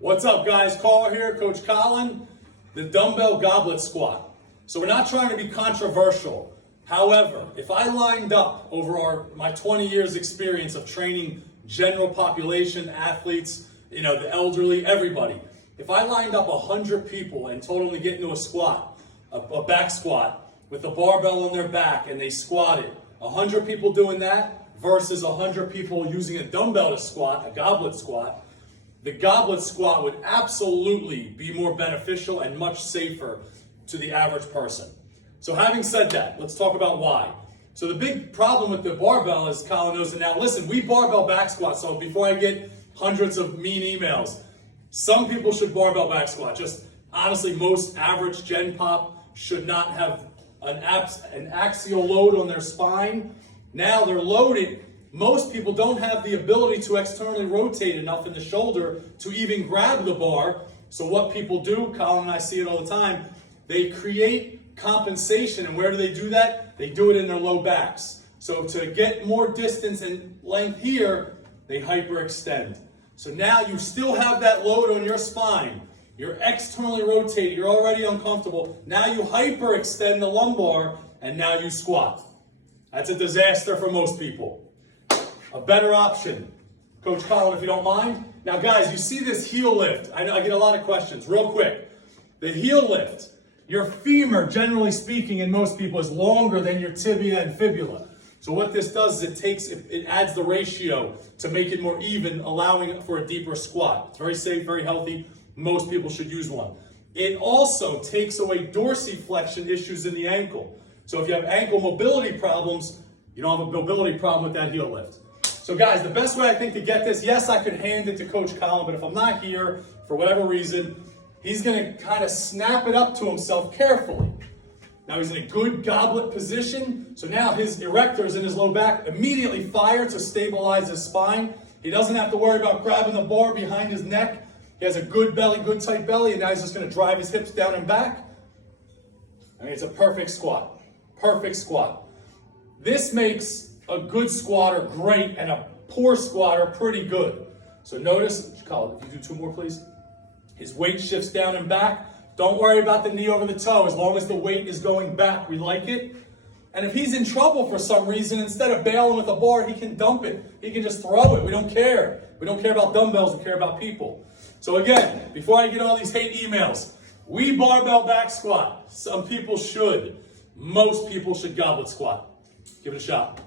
What's up, guys? Caller here, Coach Colin, the dumbbell goblet squat. So we're not trying to be controversial. However, if I lined up over my 20 years experience of training general population, athletes, the elderly, everybody, if I lined up 100 people and told them to get into a squat, a back squat, with a barbell on their back and they squatted, 100 people doing that versus 100 people using a dumbbell to squat, a goblet squat, the goblet squat would absolutely be more beneficial and much safer to the average person. So having said that, let's talk about why. So the big problem with the barbell is, Colin knows it now, listen, we barbell back squat, so before I get hundreds of mean emails, some people should barbell back squat. Just honestly, most average gen pop should not have an axial load on their spine. Now they're loaded. Most people don't have the ability to externally rotate enough in the shoulder to even grab the bar. So what people do, Colin and I see it all the time, they create compensation. And where do they do that? They do it in their low backs. So to get more distance and length here, they hyperextend. So now you still have that load on your spine. You're externally rotated. You're already uncomfortable. Now you hyperextend the lumbar, and now you squat. That's a disaster for most people. A better option, Coach Colin, if you don't mind. Now, guys, you see this heel lift. I know I get a lot of questions. Real quick, the heel lift, your femur, generally speaking, in most people, is longer than your tibia and fibula. So what this does is it adds the ratio to make it more even, allowing for a deeper squat. It's very safe, very healthy. Most people should use one. It also takes away dorsiflexion issues in the ankle. So if you have ankle mobility problems, you don't have a mobility problem with that heel lift. So guys, the best way I think to get this, yes, I could hand it to Coach Colin, but if I'm not here, for whatever reason, he's gonna kind of snap it up to himself carefully. Now he's in a good goblet position, so now his erectors in his low back immediately fire to stabilize his spine. He doesn't have to worry about grabbing the bar behind his neck. He has a good belly, good tight belly, and now he's just gonna drive his hips down and back. I mean, it's a perfect squat. Perfect squat. This makes a good squatter great and a poor squatter pretty good. So notice, Colin, if you do two more, please. His weight shifts down and back. Don't worry about the knee over the toe. As long as the weight is going back, we like it. And if he's in trouble for some reason, instead of bailing with a bar, he can dump it. He can just throw it. We don't care. We don't care about dumbbells. We care about people. So again, before I get all these hate emails, we barbell back squat. Some people should. Most people should goblet squat. Give it a shot.